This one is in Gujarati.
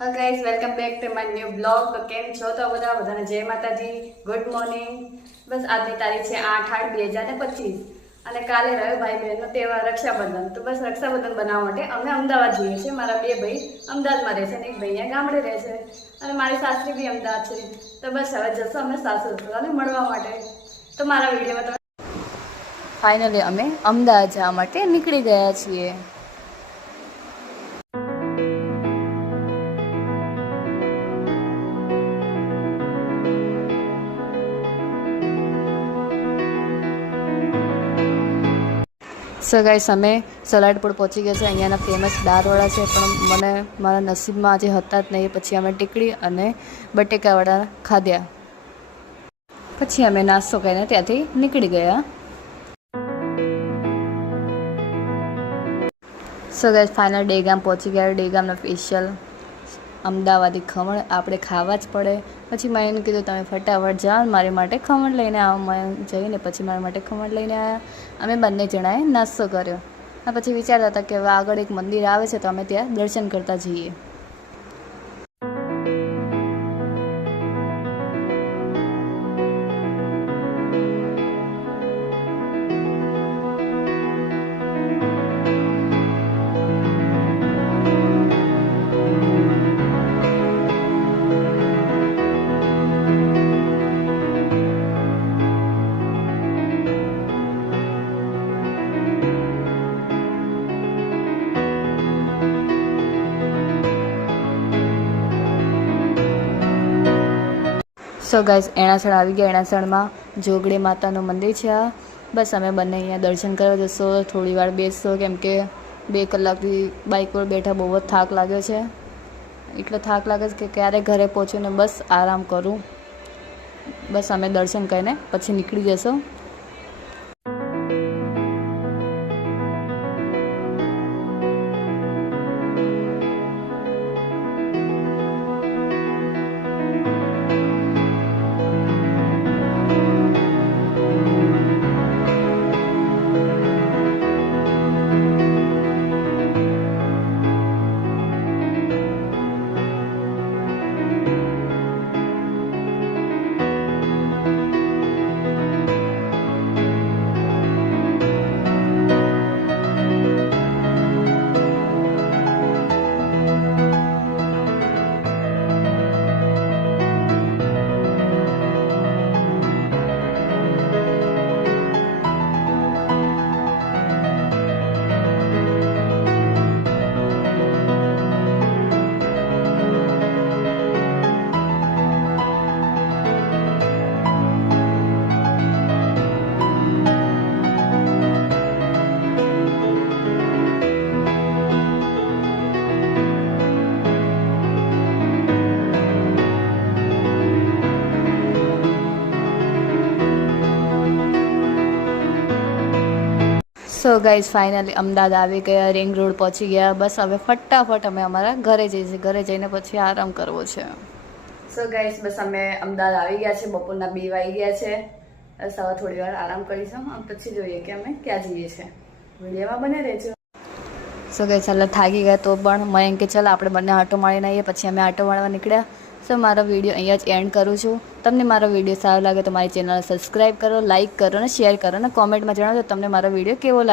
Hello guys, welcome back to my new blog. તો કેમ છો તો બધાને જય માતાજી, ગુડ મોર્નિંગ. બસ આજની તારીખ છે 8/8/2025 અને કાલે રહ્યો ભાઈ બહેનનો તહેવાર રક્ષાબંધન. તો બસ રક્ષાબંધન બનાવવા માટે અમે અમદાવાદ જઈએ છીએ. મારા બે ભાઈ અમદાવાદમાં રહે છે અને એક ભાઈ અહીંયા ગામડે રહે છે અને મારી સાસરી બી અમદાવાદ છે. તો બસ હવે જશો અમે સાસુ સસરાને મળવા માટે. તો મારા વિડીયોમાં તમે ફાઇનલી અમે અમદાવાદ જવા માટે નીકળી ગયા છીએ. સો ગાઈસ, અમે સલાડપુર પહોંચી ગયા છે. અહીંયાના ફેમસ દાળવડા છે, પણ મને મારા નસીબમાં આજે હતા જ નહીં. પછી અમે ટીકડી અને બટેકાવડા ખાધ્યા. પછી અમે નાસ્તો કરીને ત્યાંથી નીકળી ગયા. સો ગાઈસ, ફાઇનલ ડેગામ પહોંચી ગયા. ડેગામના સ્પેશિયલ અમદાવાદી ખમણ આપણે ખાવા જ પડે. પછી મેં એને કીધું તમે ફટાફટ જાઓ, મારી માટે ખમણ લઈને આવો. મેં જઈને પછી મારા માટે ખમણ લઈને આવ્યા. અમે બંને જણાએ નાસ્તો કર્યો અને પછી વિચારતા હતા કે હવે આગળ એક મંદિર આવે છે તો અમે ત્યાં દર્શન કરતા જઈએ. સો ગાઈસ, એણાસણ આવી ગયા. એણાસણમાં જોગડી માતાનું મંદિર છે. બસ અમે બંને અહીંયા દર્શન કરવા જશો. થોડી વાર બેસશો, કેમ કે 2 કલાકથી બાઇક પર બેઠા બહુ જ થાક લાગ્યો છે. એટલો થાક લાગે છે કે ક્યારે ઘરે પહોંચું ને બસ આરામ કરું. બસ અમે દર્શન કરીને પછી નીકળી જશો. સો ગાઈઝ, ફાઇનલી અમદાવાદ આવી ગયા. રિંગ રોડ પહોંચી ગયા. બસ હવે ફટાફટ અમે અમારા ઘરે જઈશું. ઘરે જઈને પછી આરામ કરવો છે. સો ગાઈઝ, બસ અમે અમદાવાદ આવી ગયા છે. બપોરના 2 વાગી ગયા છે. બસ હવે થોડી વાર આરામ કરીશું. પછી જોઈએ કે અમે ક્યાં જઈએ છીએ. વિડીયોમાં બને રહેજો. સો ગાઈઝ, ચાલો થાકી ગયા તો પણ મેં કે ચાલો આપણે બંને આંટો મારીને આવીએ. પછી અમે આંટો મારવા નીકળ્યા. સો મારો વિડીયો અહીંયા જ એન્ડ કરું છું. તમને મારો વિડીયો સારો લાગે તો મારી ચેનલ સબસ્ક્રાઈબ કરો, લાઇક કરો અને શેર કરો અને કોમેન્ટમાં જણાવો તમને મારો વિડીયો કેવો લાગે.